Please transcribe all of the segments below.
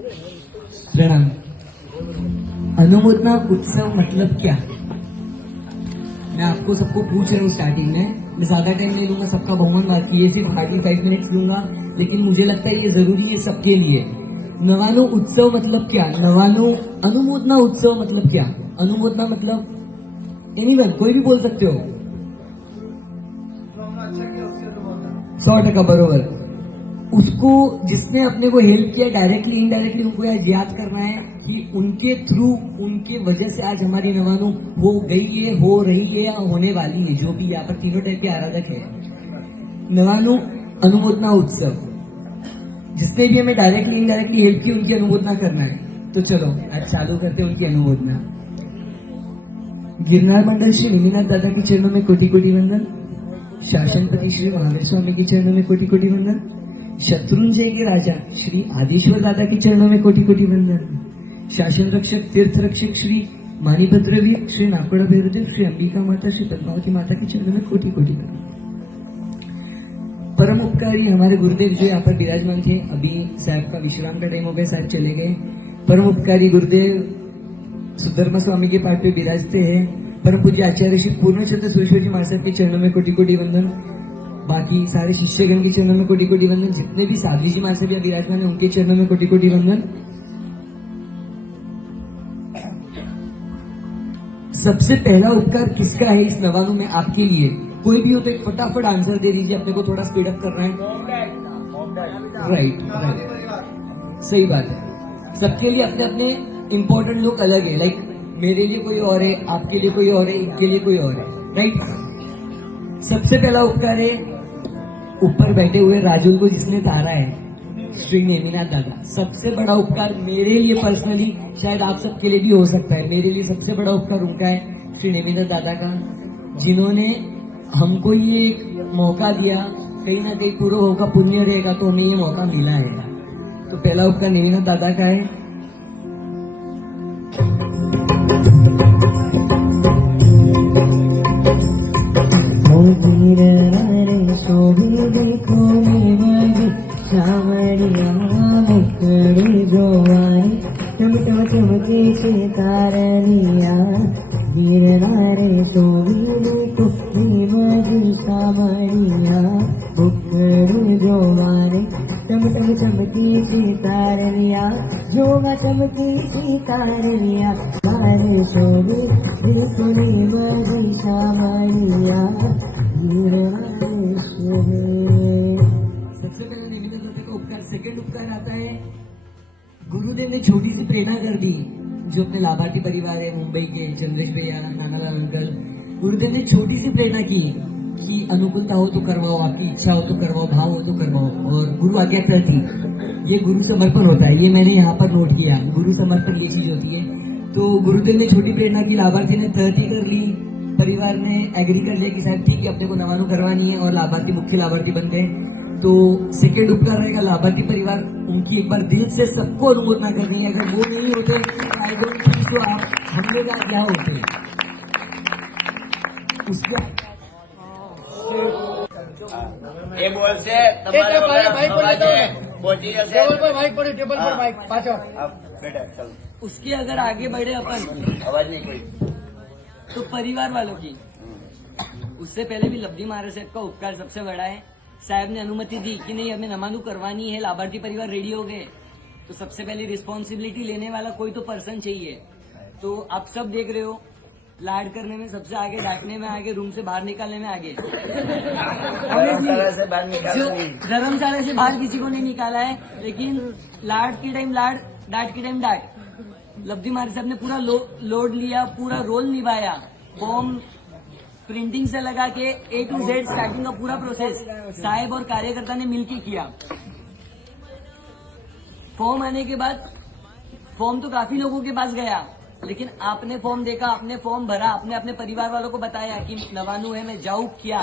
प्रणाम। अनुमोदना उत्सव मतलब क्या? मैं आपको सबको पूछ रहा हूँ स्टार्टिंग में। मैं ज्यादा टाइम नहीं लूंगा, सबका बहुमत बात की है, सिर्फ 35 मिनट्स लूंगा, लेकिन मुझे लगता है ये जरूरी है सबके लिए। नवानो उत्सव मतलब क्या? नवानो अनुमोदना उत्सव मतलब क्या? अनुमोदना मतलब एनीवन, कोई भी बोल सकते हो। 100% बरोबर। उसको जिसने अपने को हेल्प किया डायरेक्टली इनडायरेक्टली, उनको याद करना है कि उनके थ्रू, उनके वजह से आज हमारी नवानो हो गई है, हो रही है या होने वाली है, जो भी यहाँ पर तीनों टाइप के आराधक है। नवानो अनुमोदना उत्सव, जिसने भी हमें डायरेक्टली इनडायरेक्टली हेल्प की, उनकी अनुमोदना करना है। तो चलो आज चालू करते हैं उनकी अनुमोदना। गिरनार मंडल श्री निमिनाथ दादा के चरणों में कोटि कोटि वंदन। शासनपति श्री महावीर स्वामी के चरणों में कोटि कोटि वंदन। शत्रुंजय के राजा श्री आदिश्वर दादा के चरणों में कोटि कोटि वंदन। शासन रक्षक तीर्थ रक्षक श्री मानीभद्रवीर श्री नाकोड़ा भैरवदेव श्री अंबिका माता श्री पद्मावती माता के चरणों में कोटि कोटि वंदन। परम उपकारी हमारे गुरुदेव जो यहाँ पर विराजमान थे, अभी साहब का विश्राम का टाइम हो गया, साहब चले गए। परम उपकारी गुरुदेव सुधर्मा स्वामी के पाठ पे विराजते हैं। परम पूज्य आचार्य श्री पूर्णचंद्र सुरेश्वर जी महाराज के चरणों में कोटि कोटि वंदन। बाकी सारे शिष्यगण के चरणों में कोटि कोटि वंदन। जितने भी साध्वी जी महाराज भी विराजमान है, उनके चरणों में कोटि कोटि वंदन। सबसे पहला उपकार किसका है इस नवानो में आपके लिए? कोई भी हो तो एक फटाफट आंसर दे दीजिए, अपने को थोड़ा स्पीड अप करना है। राइट, सही बात है। सबके लिए अपने अपने इंपॉर्टेंट लोग अलग है। लाइक मेरे लिए कोई और है, आपके लिए कोई और है, इनके लिए कोई और है। राइट। सबसे पहला उपकार है ऊपर बैठे हुए राजुल को जिसने तारा है, श्री नेमिनाथ दादा। सबसे बड़ा उपकार मेरे लिए पर्सनली, शायद आप सबके लिए भी हो सकता है, मेरे लिए सबसे बड़ा उपकार उनका है, श्री नेमिनाथ दादा का, जिन्होंने हमको ये एक मौका दिया। कहीं ना कहीं पूरा होगा पुण्य रहेगा तो हमें ये मौका मिला है। तो पहला उपकार नेमिनाथ दादा का है। तारनिया गिरनारे सोनी को मजी सामरिया बुकरू जो मारे चम चम चमकी सी तारनिया, जोगा चमकी सी तारनिया, मारे सोनी दिल सुनी मजी सामरिया गिरनारे सोनी। सबसे पहले निमित्त दादा का उपकार। सेकंड उपकार आता है, गुरुदेव ने छोटी सी प्रेरणा कर दी। जो अपने लाभार्थी परिवार है मुंबई के, चंद्रेश भैया, नानालाल अंकल, गुरुदेव ने छोटी सी प्रेरणा की कि अनुकूलता हो तो करवाओ, आपकी इच्छा हो तो करवाओ, भाव हो तो करवाओ, और गुरु आज्ञा करती। ये गुरु समर्पण होता है, ये मैंने यहाँ पर नोट किया। गुरु समर्पण ये चीज होती है। तो गुरुदेव ने छोटी प्रेरणा की, लाभार्थी ने तहती कर ली, परिवार ने एग्री कर लिया कि शायद ठीक है अपने को नवानो करवानी है, और लाभार्थी मुख्य लाभार्थी बनते हैं। तो सेकेंड उपकार रहेगा लाभार्थी परिवार, उनकी एक बार दिल से सबको अनुमोदना करनी है। अगर वो नहीं होते आई डोंट थिंक सो आप हम लोग आज क्या होते। उसके એ બોલશે તમારે ભાઈ પહોંચી જશે ટેબલ પર માઈક પડ્યું, ટેબલ પર માઈક પાછળ બેટા ચલો। उसके अगर आगे बढ़े अपन, અવાજ નહીં કોઈ। तो परिवार वालों की, उससे पहले भी लब्धि महाराज साहब का उपकार सबसे बड़ा है। साहब ने अनुमति दी कि नहीं हमें नवानो करवानी है, लाभार्थी परिवार रेडी हो गए, तो सबसे पहले रिस्पॉन्सिबिलिटी लेने वाला कोई तो पर्सन चाहिए। तो आप सब देख रहे हो, लाड करने में सबसे आगे, डांटने में आगे, रूम से बाहर निकालने में आगे। धर्मशाला से बाहर निकाला नहीं। धर्मशाला से बाहर किसी को नहीं निकाला है, लेकिन लाड के टाइम लाड, डांट के टाइम डांट। लब्धि महाराज साहब ने पूरा लोड लिया, पूरा रोल निभाया। फॉर्म प्रिंटिंग से लगा के A to Z स्टार्टिंग का पूरा प्रोसेस साहेब और कार्यकर्ता ने मिलकर किया। फॉर्म आने के बाद, फॉर्म तो काफी लोगों के पास गया, लेकिन आपने फॉर्म देखा, आपने फॉर्म भरा, आपने अपने परिवार वालों को बताया कि नवानो है, मैं जाऊँ क्या?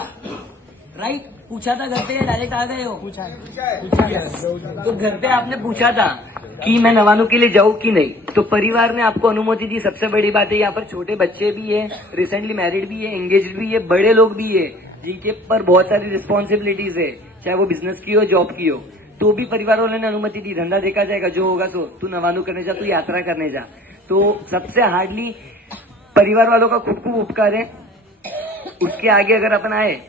राइट। पूछा था घर पे, डायरेक्ट आ गए हो? पूछा तो घर पे आपने पूछा था कि मैं नवानो के लिए जाऊँ कि नहीं, तो परिवार ने आपको अनुमति दी। सबसे बड़ी बात है, यहाँ पर छोटे बच्चे भी है, रिसेंटली मैरिड भी है, एंगेज्ड भी है, बड़े लोग भी है, जिनके पर बहुत सारी रिस्पॉन्सिबिलिटीज है, चाहे वो बिजनेस की हो, जॉब की हो। तो भी परिवार वालों ने अनुमति दी, धंधा देखा जाएगा, जो होगा सो, तू नवानु करने जा, तू यात्रा करने जा। तो सबसे हार्डली परिवार वालों का खूब खूब उपकार है। उसके आगे अगर अपन आए,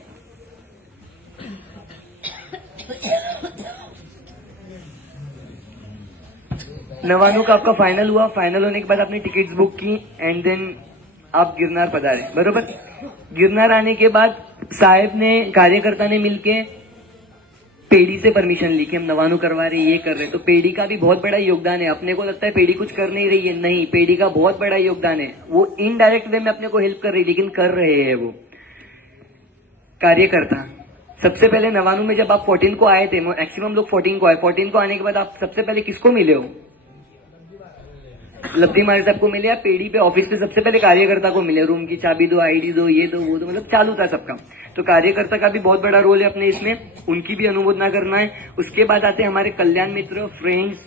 नवानु का आपका फाइनल हुआ, फाइनल होने के बाद आपने टिकट्स बुक की एंड देन आप गिरनार पधारे, बरोबर। गिरनार आने के बाद साहब ने, कार्यकर्ता ने मिलके पेड़ी से परमिशन ली कि हम नवानु करवा रहे, ये कर रहे। तो पेड़ी का भी बहुत बड़ा योगदान है। अपने को लगता है पेड़ी कुछ कर नहीं रही है, नहीं, पेड़ी का बहुत बड़ा योगदान है। वो इनडायरेक्ट वे में अपने को हेल्प कर रही, लेकिन कर रहे हैं वो कार्यकर्ता। सबसे पहले नवानु में जब आप 14 को आए थे, मैक्सिमम लोग 14 को आए, 14 को आने के बाद आप सबसे पहले किसको मिले हो? लब्धी मारे साहब को मिले, या पेड़ी पे ऑफिस पे सबसे पहले कार्यकर्ता को मिले, रूम की चाबी दो, आईडी दो, ये दो, वो दो, मतलब चालू था सबका। तो कार्यकर्ता का भी बहुत बड़ा रोल है अपने इसमें, उनकी भी अनुमोदना करना है। उसके बाद आते हैं हमारे कल्याण मित्र, फ्रेंड्स,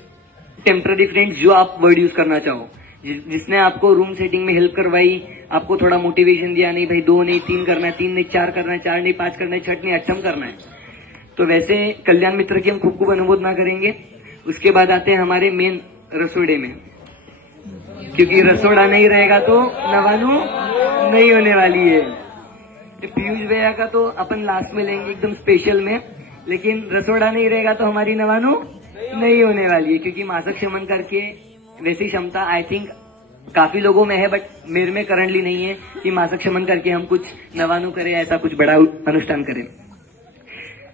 टेम्पररी फ्रेंड्स, जो आप वर्ड यूज करना चाहो, जिसने आपको रूम सेटिंग में हेल्प करवाई, आपको थोड़ा मोटिवेशन दिया, नहीं भाई 2 नहीं 3 करना है, 3 नहीं 4 करना है, 4 नहीं 5 करना है, 6 नहीं 8 करना है। तो वैसे कल्याण मित्र की हम खूब खूब अनुमोदना करेंगे। उसके बाद आते हैं हमारे मेन रसोड़े में, क्योंकि रसोड़ा नहीं रहेगा तो नवानु नहीं होने वाली है। पीयूष भैया का तो अपन लास्ट में लेंगे एकदम स्पेशल में, लेकिन रसोड़ा नहीं रहेगा तो हमारी नवानु नहीं होने वाली है, क्योंकि मासक शमन करके वैसी क्षमता आई थिंक काफी लोगों में है, बट मेरे में करंटली नहीं है कि मासक शमन करके हम कुछ नवानु करें, ऐसा कुछ बड़ा अनुष्ठान करें।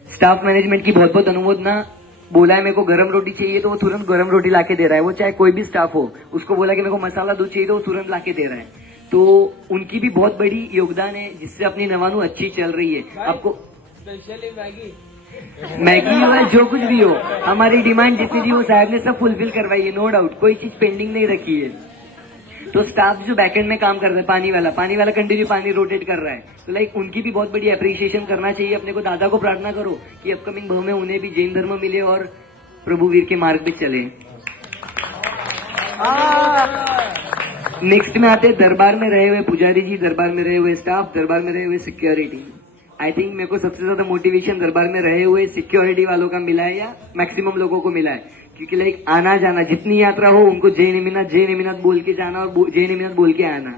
स्टाफ मैनेजमेंट की बहुत बहुत अनुमोदना। बोला है मेरे को गरम रोटी चाहिए तो वो तुरंत गरम रोटी लाके दे रहा है, वो चाहे कोई भी स्टाफ हो। उसको बोला कि मेरे को मसाला दूध चाहिए तो वो तुरंत लाके दे रहा है। तो उनकी भी बहुत बड़ी योगदान है, जिससे अपनी नवानु अच्छी चल रही है। आपको मैगी हो, जो कुछ भी हो, हमारी डिमांड जितनी थी वो साहब ने सब फुलफिल करवाई है, नो डाउट, कोई चीज पेंडिंग नहीं रखी है। तो स्टाफ जो बैकएंड में काम कर रहा है, पानी वाला कंटिन्यू पानी रोटेट कर रहा है, तो लाइक उनकी भी बहुत बड़ी अप्रिशिएशन करना चाहिए अपने को। दादा को प्रार्थना करो कि अपकमिंग भव में उन्हें भी जैन धर्म मिले और प्रभु वीर के मार्ग पे चले। नेक्स्ट में आते दरबार में रहे हुए पुजारी जी, दरबार में रहे हुए स्टाफ, दरबार में रहे हुए सिक्योरिटी। आई थिंक मेरे को सबसे ज्यादा मोटिवेशन दरबार में रहे हुए सिक्योरिटी वालों का मिला है, या मैक्सिमम लोगों को मिला है, क्योंकि लाइक आना जाना, जितनी यात्रा हो उनको जय नेमिनाथ बोल के जाना और जय नेमिनाथ बोल के आना।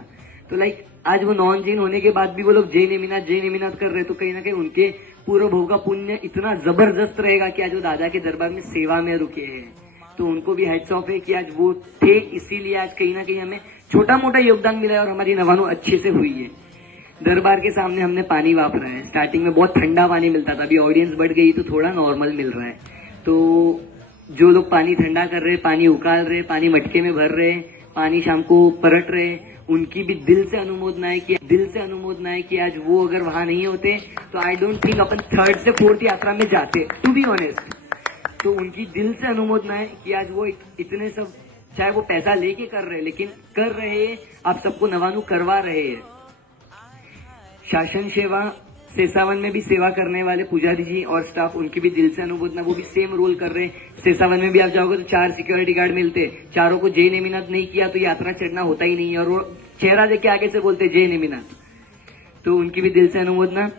तो लाइक आज वो नॉन जैन होने के बाद भी वो लोग जय नेमिनाथ कर रहे, तो कहीं ना कहीं उनके पूर्व भोग का पुण्य इतना जबरदस्त रहेगा कि आज वो दादा के दरबार में सेवा में रुके हैं। तो उनको भी हेड्स ऑफ है कि आज वो थे, इसीलिए आज कहीं ना कहीं हमें छोटा मोटा योगदान मिला है और हमारी नवानु अच्छे से हुई है। दरबार के सामने हमने पानी वापरा है। स्टार्टिंग में बहुत ठंडा पानी मिलता था, अभी ऑडियंस बढ़ गई तो थोड़ा नॉर्मल मिल रहा है। तो जो लोग पानी ठंडा कर रहे, पानी उकाल रहे, पानी मटके में भर रहे, पानी शाम को परट रहे, उनकी भी दिल से अनुमोदना है कि आज वो अगर वहां नहीं होते तो I don't think upon 3rd से 4th यात्रा में जाते, टू बी ऑनेस्ट। तो उनकी दिल से अनुमोदना है कि आज वो इतने सब, चाहे वो पैसा लेके कर रहे, लेकिन कर रहे, आप सबको नवानु करवा रहे हैं। शासन सेवा सेसावन में भी सेवा करने वाले पुजारी जी और स्टाफ, उनकी भी दिल से अनुमोदना, वो भी सेम रोल कर रहे हैं। सेसावन में भी आप जाओगे तो 4 सिक्योरिटी गार्ड मिलते, चारों को जय नेमिनाथ नहीं किया तो यात्रा चढ़ना होता ही नहीं है, और वो चेहरा देके आगे से बोलते जय नेमिनाथ। तो उनकी भी दिल से अनुमोदना।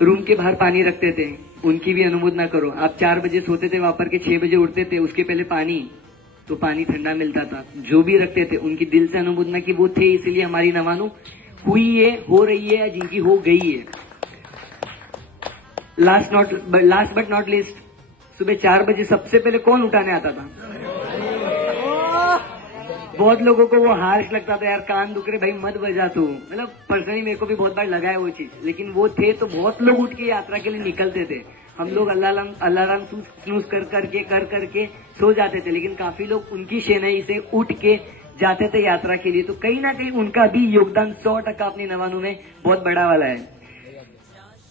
रूम के बाहर पानी रखते थे, उनकी भी अनुमोदना करो। आप 4 बजे सोते थे, वापर के 6 बजे उठते थे, उसके पहले पानी, तो पानी ठंडा मिलता था। जो भी रखते थे उनकी दिल से अनुमोदना की वो थे, इसलिए हमारी नवानु हुई है, हो रही है, या जिनकी हो गई है। लास्ट बट नॉट लीस्ट, सुबह 4 बजे सबसे पहले कौन उठाने आता था? बहुत लोगों को वो हार्श लगता था, यार कान दुख रहे भाई मत बजा तू, मतलब पर्सनली मेरे को भी बहुत बार लगा है वो चीज, लेकिन वो थे तो बहुत लोग उठ के यात्रा के लिए निकलते थे। हम लोग अलार्म स्नूज कर करके सो जाते थे, लेकिन काफी लोग उनकी शहनाई से उठ के जाते थे यात्रा के लिए। तो कहीं ना कहीं उनका भी योगदान 100% अपनी नवानु में बहुत बड़ा वाला है।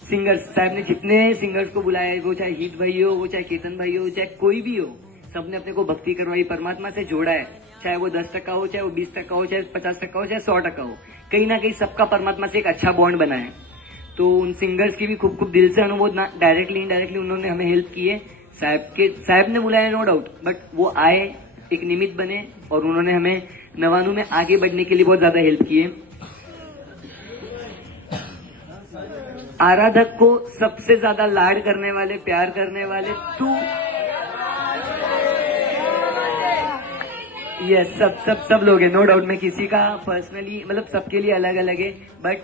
सिंगर्स साहब ने जितने सिंगर्स को बुलाया है, वो चाहे हित भाई हो, वो चाहे केतन भाई हो, चाहे कोई भी हो, सबने अपने को भक्ति करवाई, परमात्मा से जोड़ा है। चाहे वो 10% हो, चाहे वो 20% हो, चाहे 50% हो, चाहे 100% हो, कहीं ना कहीं सबका परमात्मा से एक अच्छा बॉन्ड बना है। तो उन सिंगर्स की भी खूब खूब दिल से अनुमोदना। डायरेक्टली इनडायरेक्टली उन्होंने हमें हेल्प की है। साहब ने बुलाया नो डाउट, बट वो आए, एक निमित्त बने और उन्होंने हमें नवानु में आगे बढ़ने के लिए बहुत ज्यादा हेल्प की है। आराधक को सबसे ज्यादा लाड करने वाले, प्यार करने वाले तू। यस, सब लोग हैं, नो डाउट। मैं किसी का पर्सनली मतलब सबके लिए अलग अलग है, बट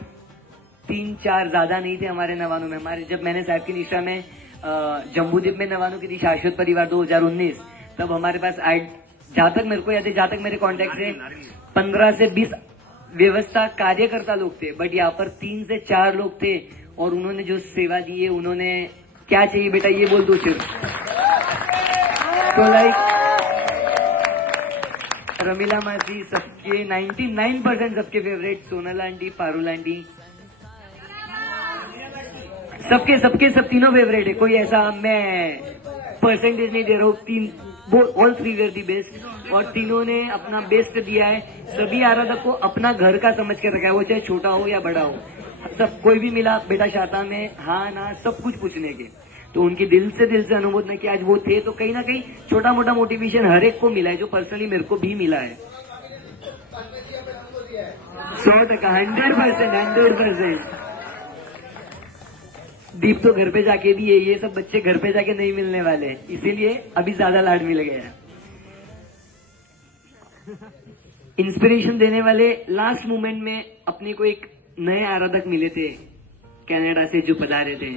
3-4 ज्यादा नहीं थे हमारे नवानों में। हमारे जब मैंने साहिब की निशा में जम्बूद्वीप में नवानों की थी, शाश्वत परिवार 2019, तब हमारे पास जहां तक मेरे को याद है, जहां तक मेरे कॉन्टेक्ट से 15 से 20 व्यवस्था कार्यकर्ता लोग थे, बट यहाँ पर 3 से 4 लोग थे और उन्होंने जो सेवा दी है, उन्होंने क्या चाहिए बेटा ये बोल दो सिर्फ। तो लाइक रमीला मासी सबके 99% सबके favourite, Sonal aunty, Parul aunty, सब तीनों फेवरेट है। कोई ऐसा मैं परसेंटेज नहीं दे रहा हूँ, ऑल 3 वेर दी बेस्ट, और तीनों ने अपना बेस्ट दिया है। सभी आराधक को अपना घर का समझ के रखा है, वो चाहे छोटा हो या बड़ा हो। सब कोई भी मिला बेटा शाता में, हाँ ना सब कुछ पूछने के, तो उनकी दिल से अनुमोदन कि आज वो थे, तो कहीं ना कहीं छोटा मोटा मोटिवेशन हर एक को मिला है, जो पर्सनली मेरे को भी मिला है। 100%, 100%। दीप तो घर पे जाके भी है, ये सब बच्चे घर पे जाके नहीं मिलने वाले, इसीलिए अभी ज्यादा लाड मिल गया। इंस्पिरेशन देने वाले लास्ट मोमेंट में अपने को एक नए आराधक मिले थे कनाडा से जो पधारे थे।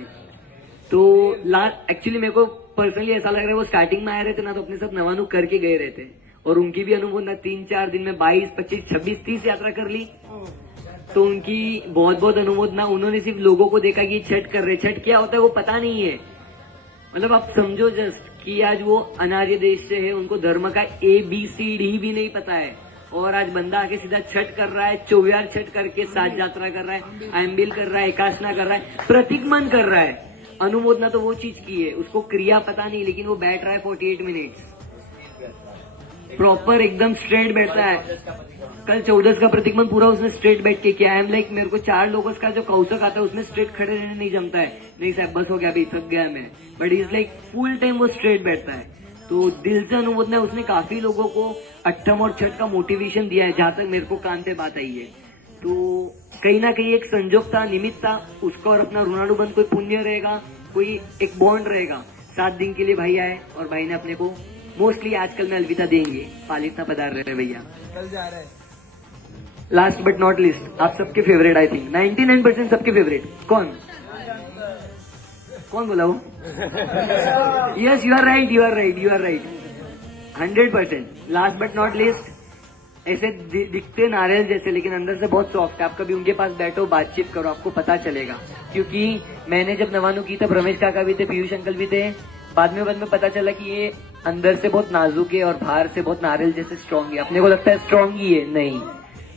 तो एक्चुअली मेरे को पर्सनली ऐसा लग रहा है वो स्टार्टिंग में आए रहते ना, तो अपने सब नवानु करके गए रहते, और उनकी भी अनुभव 3-4 दिन में 22, 25, 26, 30 यात्रा कर ली। तो उनकी बहुत अनुमोदना। उन्होंने सिर्फ लोगों को देखा कि छठ कर रहे, छठ क्या होता है वो पता नहीं है। मतलब आप समझो जस्ट कि आज वो अनार्य देश से है, उनको धर्म का ABCD भी नहीं पता है, और आज बंदा आके सीधा छठ कर रहा है, 24 छठ करके 7 यात्रा कर रहा है, आयम्बिल कर रहा है, एकाशना कर रहा है, प्रतिगमन कर रहा है। अनुमोदना तो वो चीज की है, उसको क्रिया पता नहीं, लेकिन वो बैठ रहा है 48 मिनट्स प्रॉपर एकदम स्ट्रेट बैठता है। कल 14 का प्रतिगमन पूरा उसने स्ट्रेट बैठ के किया। आई एम लाइक मेरे को 4 लोगों का जो कौशक आता है उसमें स्ट्रेट खड़े रहने नहीं जमता है, नहीं साहब बस हो गया अभी थक गया मैं, but is like full time वो स्ट्रेट बैठता है। तो दिल से अनुमोदना, उसने काफी लोगों को अट्ठम और छठ का मोटिवेशन दिया है, जहां तक मेरे को कान पे बात आई है। तो कहीं ना कहीं एक संजोग था, निमित्त था, उसका और अपना ऋणानुबंध कोई पुण्य रहेगा, कोई एक बॉन्ड रहेगा। 7 दिन के लिए भाई आए और भाई ने अपने को मोस्टली आजकल में अलविदा देंगे, पालितना पधार रहे भैया। कल जा रहे हैं। लास्ट बट नॉट लिस्ट, आप सबके फेवरेट, आई थिंक 99% सबके फेवरेट। कौन बोला वो? Yes, you are right 100%। Last but not least, ऐसे दिखते नारियल जैसे, लेकिन अंदर से बहुत सॉफ्ट है। आप कभी उनके पास बैठो, बातचीत करो, आपको पता चलेगा। क्योंकि मैंने जब नवानु की तब रमेश काका भी थे, पीयूष अंकल भी थे, बाद में पता चला कि ये अंदर से बहुत नाजुक है और बाहर से बहुत नारियल जैसे स्ट्रांग है। अपने को लगता है स्ट्रांग ही है, नहीं,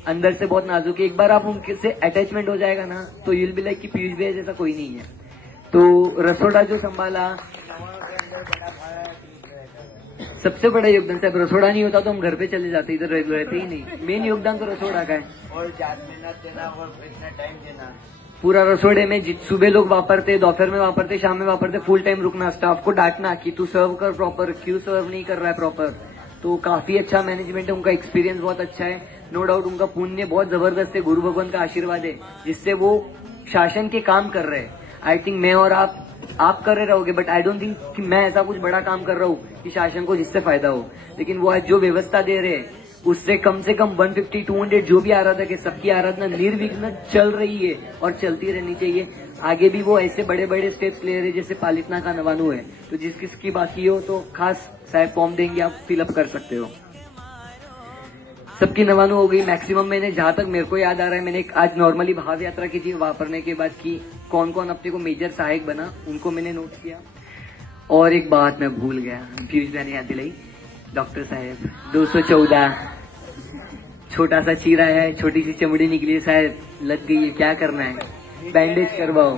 अंदर से बहुत नाजुक है। एक बार आप उनके से अटैचमेंट हो जाएगा ना, तो यूल बी लाइक कि पीयूष भैया जैसा कोई नहीं है। तो रसोड़ा जो संभाला, सबसे बड़ा योगदान साहब, रसोड़ा नहीं होता तो हम घर पे चले जाते, इधर रहते ही नहीं। मेन योगदान तो रसोड़ा का है, और जात मेहनत देना और इतना टाइम देना। पूरा रसोड़े में सुबह लोग वापरते, दोपहर में वापरते, शाम में वापरते, फुल टाइम रुकना, स्टाफ को डांटना कि तू सर्व कर प्रॉपर, क्यों सर्व नहीं कर रहा है प्रॉपर। तो काफी अच्छा मैनेजमेंट है, उनका एक्सपीरियंस बहुत अच्छा है, नो डाउट। उनका पुण्य बहुत जबरदस्त है, गुरु भगवान का आशीर्वाद है, जिससे वो शासन के काम कर रहे हैं। आई थिंक मैं और आप कर रहे रहोगे, बट आई डोंट थिंक कि मैं ऐसा कुछ बड़ा काम कर रहा हूँ कि शासन को जिससे फायदा हो। लेकिन वो आज जो व्यवस्था दे रहे हैं, उससे कम से कम 150-200 जो भी आराधक है, सबकी आराधना निर्विघ्न चल रही है और चलती रहनी चाहिए। आगे भी वो ऐसे बड़े बड़े स्टेप्स ले रहे हैं, जैसे पालितना का नवानु है। तो जिस किसकी बाकी हो तो खास साहब फॉर्म देंगे, आप फिलअप कर सकते हो। सबकी नवानु हो गई मैक्सिमम। मैंने जहां तक मेरे को याद आ रहा है, मैंने आज नॉर्मली भाव यात्रा की थी, वापरने के बाद की कौन कौन अपने को मेजर सहायक बना, उनको मैंने नोट किया। और एक बात मैं भूल गया, पीयूष ने याद दिलाई, डॉक्टर साहब 214 छोटा सा चीरा है, छोटी सी चमड़ी निकली है, शायद लग गई है, क्या करना है, बैंडेज करवाओ।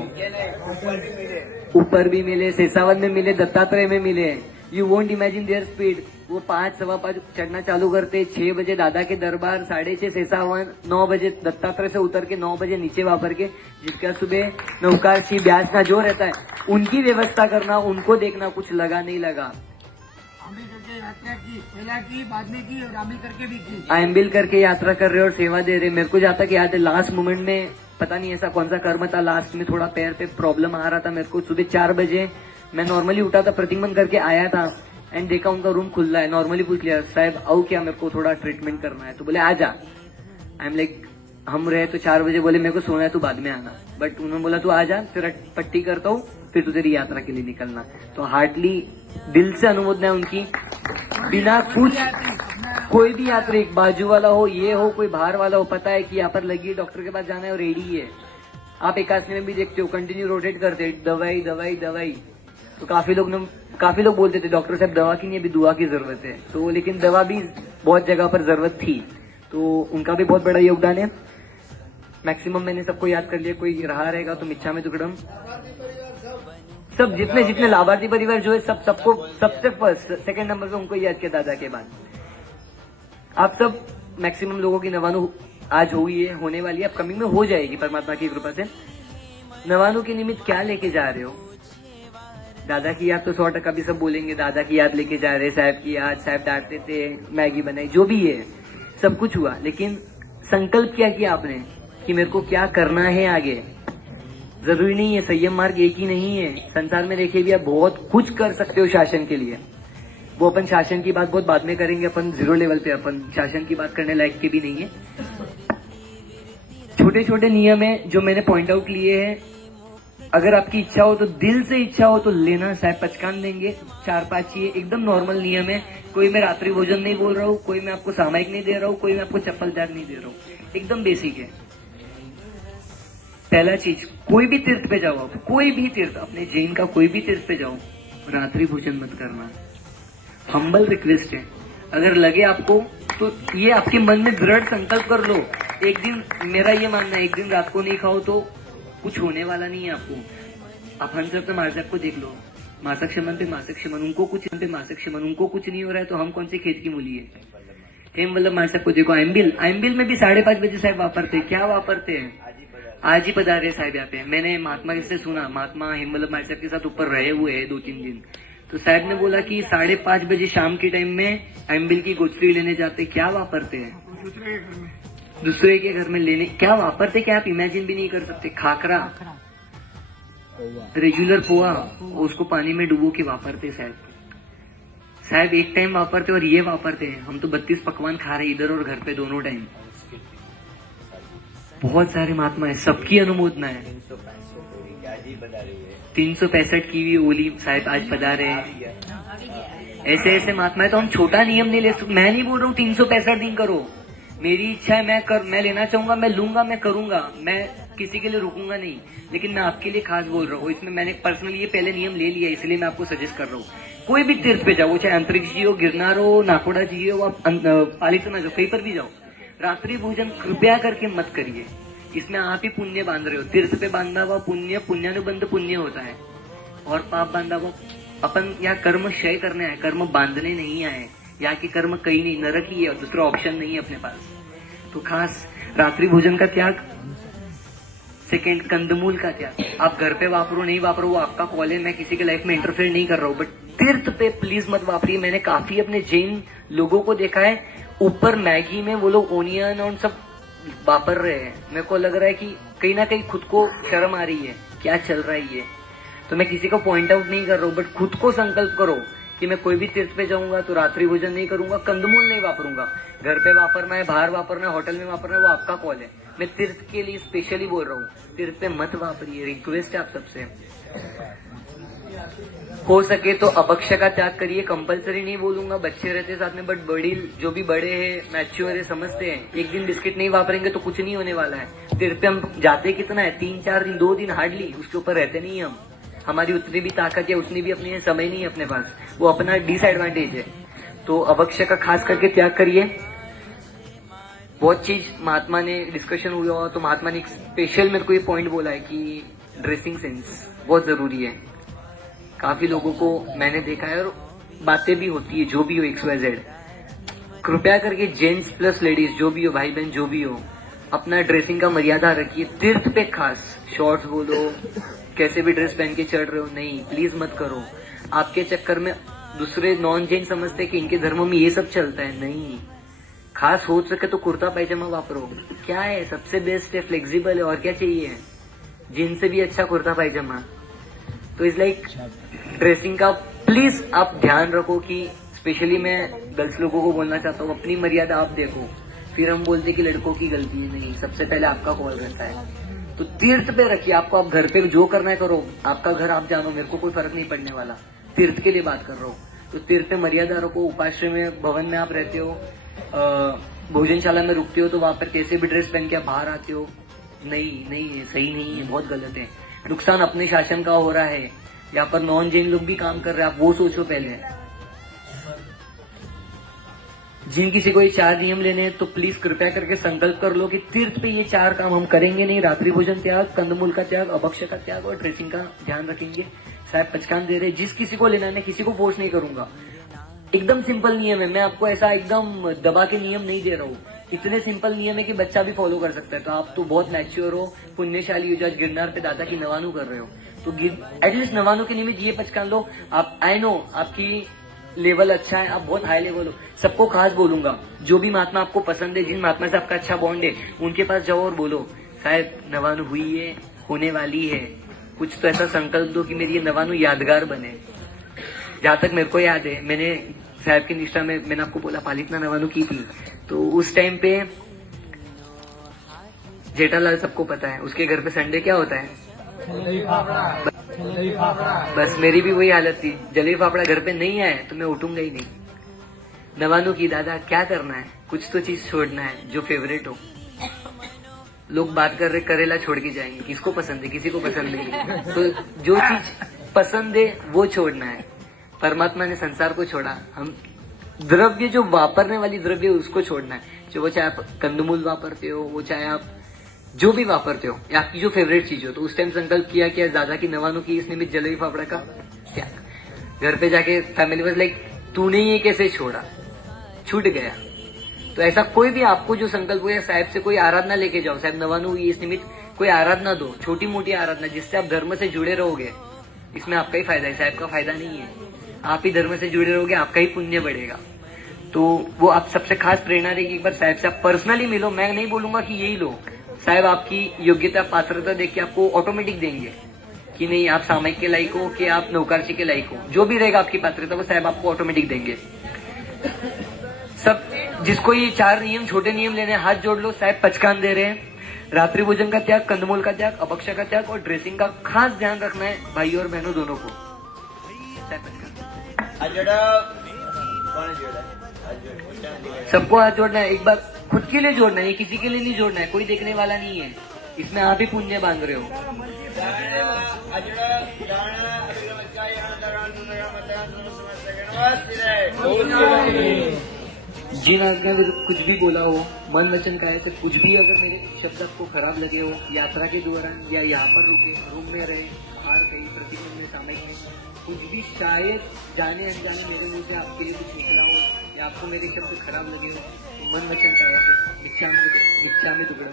ऊपर भी मिले, शेषावन में मिले, दत्तात्रेय में मिले। You won't imagine there speed. वो 5, 5:15 चढ़ना चालू करते, 6 बजे दादा के दरबार, 6:30 शेषावन, 9 बजे दत्तात्रेय से उतर के 9 बजे नीचे वापर के, जिसका सुबह नौकार सी ब्यास का जो रहता है, उनकी व्यवस्था करना, उनको देखना, कुछ लगा नहीं लगा। यात्रा की, पहला की, बाद में की और आमिल करके भी की। आयम्बिल करके यात्रा कर रहे और सेवा दे रहे। मेरे को जहाँ तक याद है, लास्ट मोमेंट में पता नहीं ऐसा कौन सा कर्म था, लास्ट में थोड़ा पैर पे प्रॉब्लम आ रहा था मेरे को। सुबह 4 बजे मैं नॉर्मली उठा था, प्रतिबंध करके आया था एंड देखा उनका रूम खुला है। नॉर्मली पूछ लिया, साहब आओ क्या, मेरे को थोड़ा ट्रीटमेंट करना है। तो बोले आ जा। आई एम लाइक, हम रहे तो 4 बजे, बोले मेरे को सोना है, तू बाद में आना। बट उन्होंने बोला तू आ जा, तेरा पट्टी करता हूँ, फिर तू तेरी यात्रा के लिए निकलना। तो हार्डली दिल से अनुमोदना है उनकी। बिना कुछ, कोई भी यात्री, बाजू वाला हो, ये हो, कोई बाहर वाला हो, पता है कि यहाँ पर लगी है, डॉक्टर के पास जाना है और रेडी है। आप एकादशी में भी देखते हो, कंटिन्यू रोटेट करते, दवाई दवाई दवाई। तो काफी लोग बोलते थे डॉक्टर साहब दवा की नहीं, अभी दुआ की जरूरत है। तो लेकिन दवा भी बहुत जगह पर जरूरत थी, तो उनका भी बहुत बड़ा योगदान है। मैक्सिमम मैंने सबको याद कर लिया, कोई रहा रहेगा तो मिच्छा में दुक्कड़म। सब जितने लाभार्थी परिवार जो है, सबको सबसे फर्स्ट सेकंड नंबर पे उनको याद किया दादा के बाद। आप सब मैक्सिमम लोगों की 99 आज हुई है, होने वाली है, अपकमिंग में हो जाएगी परमात्मा की कृपा से। 99 के निमित्त क्या लेके जा रहे हो? दादा की याद तो 100% भी सब बोलेंगे, दादा की याद लेके जा रहे, साहब की याद, साहब डांटते थे, मैगी बनाई, जो भी है सब कुछ हुआ। लेकिन संकल्प क्या किया आपने कि मेरे को क्या करना है आगे? जरूरी नहीं है, संयम मार्ग एक ही नहीं है। संसार में देखिए भी आप बहुत कुछ कर सकते हो शासन के लिए। वो अपन शासन की बात बहुत बाद में करेंगे, अपन 0 लेवल पे, अपन शासन की बात करने लायक के भी नहीं है। छोटे छोटे नियम है जो मैंने पॉइंट आउट लिए हैं। अगर आपकी इच्छा हो तो, दिल से इच्छा हो तो लेना, साहब पचकान देंगे। 4-5 चाहिए, एकदम नॉर्मल नियम है। कोई मैं रात्रि भोजन नहीं बोल रहा हूँ, कोई मैं आपको सामायिक नहीं दे रहा हूँ, कोई मैं आपको चप्पल त्याग नहीं दे रहा हूँ, एकदम बेसिक है। पहला चीज, कोई भी तीर्थ पे जाओ आप, कोई भी तीर्थ, अपने जैन का कोई भी तीर्थ पे जाओ, रात्रि भोजन मत करना। हम्बल रिक्वेस्ट है। अगर लगे आपको तो ये आपके मन में दृढ़ संकल्प कर लो, एक दिन, मेरा ये मानना है, एक दिन रात को नहीं खाओ तो कुछ होने वाला नहीं है आपको। आप हंस सकते मार्जक को देख लो, मासक शमन पे मासक शमन, उनको कुछ नहीं हो रहा है, तो हम कौन से खेत की मूली है? हेम वल्लभ मार्जक को देखो, आइम्बिल में भी 5:30 बजे साहब वापरते, क्या वापरते हैं? आज ही पधारे साहब यहाँ पे। मैंने महात्मा से सुना, महात्मा हेम वल्लभ मार्जक के साथ ऊपर रहे हुए है 2-3 दिन। तो साहब ने बोला कि 5:30 बजे शाम के टाइम में आइम्बिल की गोचरी लेने जाते, क्या वापरते हैं? दूसरे के घर में लेने, क्या वापरते, क्या आप इमेजिन भी नहीं कर सकते। खाकरा, रेगुलर पोहा, उसको पानी में डुबो के वापरते साहब एक टाइम वापरते और ये वापरते हैं। हम तो 32 पकवान खा रहे इधर और घर पे दोनों टाइम। बहुत सारे महात्मा है, सबकी अनुमोदना है। 365 की भी ओली साहब आज पधारे हैं। ऐसे महात्मा है, तो हम छोटा नियम नहीं ले सकते। मैं नहीं बोल रहा हूँ 365 दिन करो, मेरी इच्छा है, मैं लेना चाहूंगा, मैं लूंगा, मैं करूंगा, मैं किसी के लिए रुकूंगा नहीं। लेकिन मैं आपके लिए खास बोल रहा हूँ, इसमें मैंने पर्सनली ये पहले नियम ले लिया, इसलिए मैं आपको सजेस्ट कर रहा हूँ। कोई भी तीर्थ पे जाओ, चाहे अंतरिक्ष जी हो, गिरनार हो, नाकोड़ा जी हो, आप पालीताना जाओ, कहीं पर भी जाओ, रात्रि भोजन कृपया करके मत करिए। इसमें आप ही पुण्य बांध रहे हो। तीर्थ पे बांधा हुआ पुण्य, पुण्यानुबंध पुण्य होता है, और पाप बांधा हुआ, अपन यहाँ कर्म क्षय करने आए, कर्म बांधने नहीं आए। यहाँ के कर्म कहीं नहीं, नरक ही है, दूसरा ऑप्शन नहीं है अपने पास। तो खास रात्रि भोजन का त्याग। सेकंड, कंदमूल का त्याग। आप घर पे वापरो नहीं वापरो वो आपका कॉल है, मैं किसी के लाइफ में इंटरफेयर नहीं कर रहा हूँ, बट तीर्थ पे प्लीज मत वापरिए। मैंने काफी अपने जैन लोगों को देखा है, ऊपर मैगी में वो लोग ओनियन और सब वापर रहे हैं। मेरे को लग रहा है कि कहीं ना कहीं खुद को शर्म आ रही है, क्या चल रहा है ये। तो मैं किसी को पॉइंट आउट नहीं कर रहा हूँ, बट खुद को संकल्प करो कि मैं कोई भी तीर्थ पे जाऊंगा तो रात्रि भोजन नहीं करूंगा, कंदमूल नहीं वापरूंगा। घर पे वापरना है, बाहर वापरना है, होटल में वापरना है, वो आपका कॉल है। मैं तीर्थ के लिए स्पेशली बोल रहा हूँ, तीर्थ पे मत वापरिए, रिक्वेस्ट है आप सबसे। हो सके तो अभक्ष्य का त्याग करिए, कंपलसरी नहीं बोलूंगा, बच्चे रहते साथ में, बट बड़ी जो भी बड़े हैं, मैच्योर है, समझते हैं। एक दिन बिस्किट नहीं वापरेंगे तो कुछ नहीं होने वाला है। तीर्थ पे हम जाते कितना है, 3-4 दिन, 2 दिन हार्डली, उसके ऊपर रहते नहीं हम। हमारी उतनी भी ताकत है, उतनी भी अपनी समय नहीं है अपने पास, वो अपना डिसएडवांटेज है। तो अभक्ष्य का खास करके त्याग करिए। बहुत चीज महात्मा ने डिस्कशन हुआ, तो महात्मा ने एक स्पेशल मेरे को ये पॉइंट बोला है कि ड्रेसिंग सेंस बहुत जरूरी है। काफी लोगों को मैंने देखा है और बातें भी होती है, जो भी हो XYZ, कृपया करके जेंट्स प्लस लेडीज जो भी हो, भाई बहन जो भी हो, अपना ड्रेसिंग का मर्यादा रखिए। तीर्थ पे खास, शॉर्ट्स बोलो, कैसे भी ड्रेस पहन के चढ़ रहे हो, नहीं, प्लीज मत करो। आपके चक्कर में दूसरे नॉन जैन समझते कि इनके धर्मों में ये सब चलता है, नहीं। खास हो सके तो कुर्ता पैजामा वापरो, क्या है, सबसे बेस्ट है, फ्लेक्सिबल है, और क्या चाहिए, जीन्स से भी अच्छा कुर्ता पैजामा। तो इस लाइक ड्रेसिंग का प्लीज आप ध्यान रखो कि स्पेशली मैं गर्ल्स लोगों को बोलना चाहता हूँ, अपनी मर्यादा आप देखो। फिर हम बोलते कि लड़कों की गलती है, नहीं, सबसे पहले आपका कॉल रहता है। तो तीर्थ पे रखिए, आपको आप घर पे जो करना है करो, आपका घर आप जानो, मेरे को कोई फर्क नहीं पड़ने वाला, तीर्थ के लिए बात कर रहा हूँ। तो तीर्थ पे मर्यादा रखो। उपाश्रय में, भवन में आप रहते हो, भोजनशाला में रुकते हो, तो वहां पर कैसे भी ड्रेस पहन के आप बाहर आते हो, नहीं है, सही नहीं है, बहुत गलत है। नुकसान अपने शासन का हो रहा है, यहाँ पर नॉन जैन लोग भी काम कर रहे हैं, आप वो सोचो पहले। जिन किसी को ये 4 नियम लेने हैं तो प्लीज कृपया करके संकल्प कर लो कि तीर्थ पे ये 4 काम हम करेंगे नहीं। रात्रि भोजन त्याग, कंदमूल का त्याग, अभक्ष्य का त्याग और ड्रेसिंग का ध्यान रखेंगे। साहब पचकान दे रहे, जिस किसी को लेना है, मैं किसी को फोर्स नहीं करूंगा, एकदम सिंपल नियम है, मैं आपको ऐसा एकदम दबा के नियम नहीं दे रहा हूँ। इतने सिंपल नियम है कि बच्चा भी फॉलो कर सकता है। तो आप तो बहुत मैच्योर हो, पुण्यशाली हो, जो आज गिरनार पे दादा की नवानू कर रहे हो, तो एटलीस्ट नवानू के निमित्त ये पचकान लो। आप, आई नो आपकी लेवल अच्छा है, आप बहुत हाई लेवल हो, सबको खास बोलूंगा। जो भी महात्मा आपको पसंद है, जिन महात्मा से आपका अच्छा बॉन्ड है, उनके पास जाओ और बोलो, साहब नवानू हुई है, होने वाली है, कुछ तो ऐसा संकल्प दो कि मेरी ये नवानू यादगार बने। जहां तक मेरे को याद है, मैंने साहब की निष्ठा में, मैंने आपको बोला पालितना नवानू की थी, तो उस टाइम पे जेठालाल सबको पता है, उसके घर पे संडे क्या होता है, बस मेरी भी वही हालत थी। जलेबी फाफड़ा घर पे नहीं आए तो मैं उठूंगा ही नहीं। नवानू की, दादा क्या करना है, कुछ तो चीज छोड़ना है जो फेवरेट हो। लोग बात कर रहे, करेला छोड़ के जाएंगे, किसको पसंद है, किसी को पसंद नहीं। तो जो चीज पसंद है वो छोड़ना है। परमात्मा ने संसार को छोड़ा, हम द्रव्य, जो वापरने वाली द्रव्य उसको छोड़ना है। जो वो चाहे आप कंदमूल वापरते हो, वो चाहे आप जो भी वापरते हो, या आपकी जो फेवरेट चीज हो। तो उस टाइम संकल्प किया कि दादा की नवानू की इस निमित्त जलेबी फाफड़ा का त्याग। घर पे जाके फैमिली वाज लाइक, तूने ये कैसे छोड़ा, छूट गया। तो ऐसा कोई भी आपको जो संकल्प हो, या साहब से कोई आराधना लेके जाओ, साहब नवानू हुई इस निमित्त कोई आराधना दो, छोटी मोटी आराधना, जिससे आप धर्म से जुड़े रहोगे। इसमें आपका ही फायदा है, साहब का फायदा नहीं है। आप ही धर्म से जुड़े रहोगे, आपका ही पुण्य बढ़ेगा। तो वो आप सबसे खास प्रेरणा रहेगी, एक बार साहब से आप पर्सनली मिलो। मैं नहीं बोलूंगा कि यही लो, साहब आपकी योग्यता पात्रता देख के आपको ऑटोमेटिक देंगे कि नहीं आप सामयिक के लायक हो, कि आप नौकरची के लायक हो। जो भी रहेगा आपकी पात्रता, वो साहब आपको ऑटोमेटिक देंगे। सब जिसको ये 4 नियम, छोटे नियम लेने, हाथ जोड़ लो, साहब पचकान दे रहे हैं। रात्रि भोजन का त्याग, कंदमूल का त्याग, अभक्ष्य का त्याग और ड्रेसिंग का खास ध्यान रखना है भाई और बहनों दोनों को। सबको हाथ जोड़ना है, एक बार खुद के लिए जोड़ना है, किसी के लिए नहीं जोड़ना है, कोई देखने वाला नहीं है। इसमें आप ही पुण्य बांध रहे हो। जिन आज्ञा में कुछ भी बोला हो, मन वचन काया से कुछ भी अगर मेरे शब्द आपको खराब लगे हो, यात्रा के दौरान या यहाँ पर रुके, रूम में रहे, बाहर कहीं प्रतिदिन में, सामयिक में, कुछ भी शायद जाने अनजाने मेरे मुंह से आपके लिए कुछ निकला हो, या आपको मेरे शब्द खराब लगे हो, तो मन वचन काया से इच्छा में टुकड़ा।